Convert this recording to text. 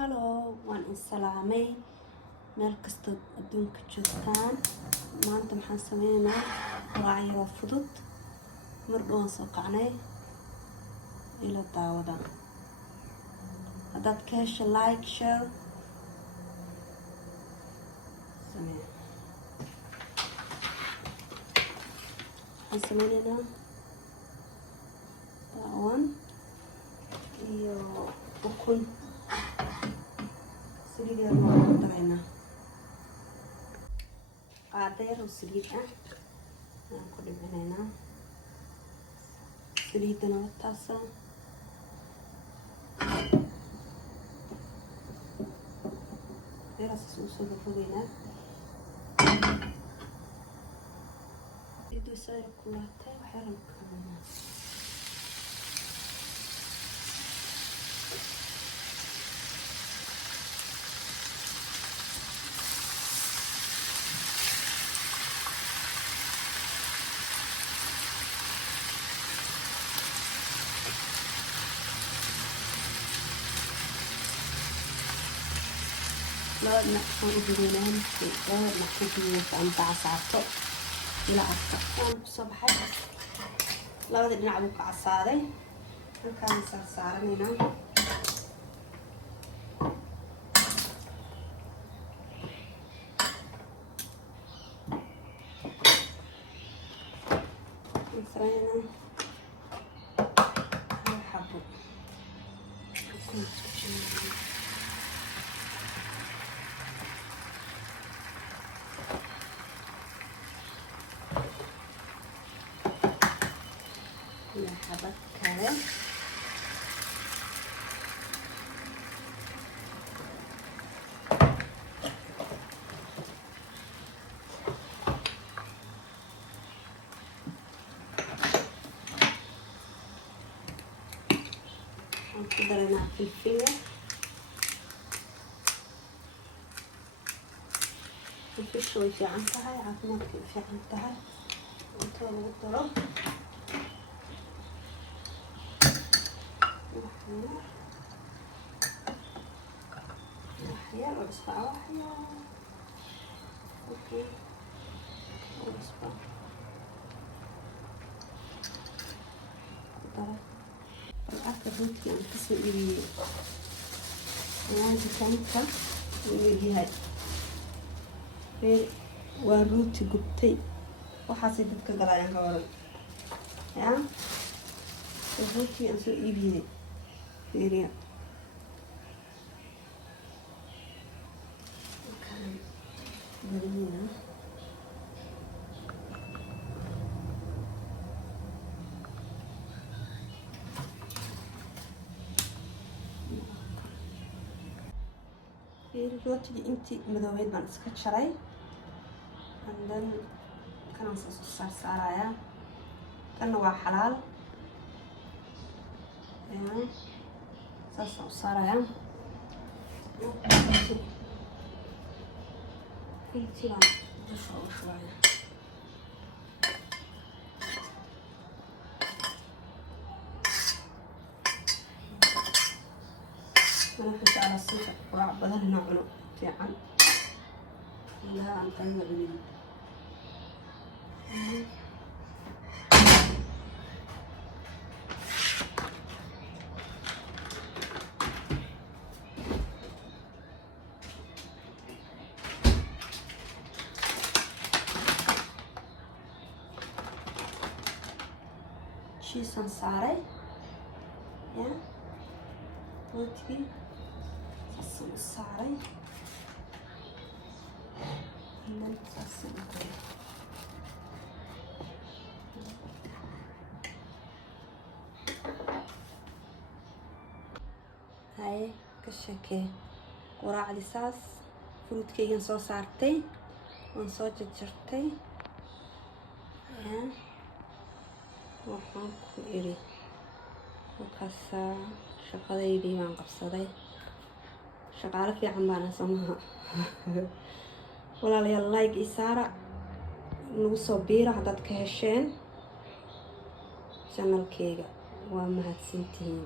Hello, waan salaamay meel kasta adduunka joogtaan. Maanta maxaan sameynaa quraacyo fudud mar dhow soo kacnay ila daawada. Haddaad ka hesho like, share, samee. Waxaan sameynaynaa daawan iyo ukun. Saliid yar waan ku daraynaa. Qaado yar oo saliid ah aan ku dhibcinaynaa. Saliidana waa taasa. Yaraas soo fogeynaa. Saliidu soo kulaatay waxaa la karinayaa. لا نحن بدينا نحن بدينا عصارته إلى عصارته صباحا لا بدنا نعبوك عصاري كان صار هنا مثلا حبو حبات كلام درنا فلفل فلفل شوي في عنتها عفوا في عنتها وتضرب وحياة وعصفة وحياة اوكي وعصفة الأكل روتي عم تسوي لازم كانت ويجي هاي في وروتي قبتي وحاسيدك قرايا كورن يا الروتي أنسو إيبي فيريا وكان مرينا الروتي دي انتي مدوبيد بان اسكت شراي عندن كان صار سارايا كان هو حلال يعني صار يعني في تيران تشرب شوية أنا حش على الصيف وعبدها نعمله يعني لها عن طريق مني شي سنساري يا روتي سنساري من سنساري هاي كشكي قراع لساس فروت كي ينصو صارتي ونصو جرتي waxaan ku iri markaasa shaqadaydii baan qabsaday shaqaale fiican baana samaha walaalayaal like ii saara nagu soo biira haddaad ka hesheen channelkayga waa mahadsantihiin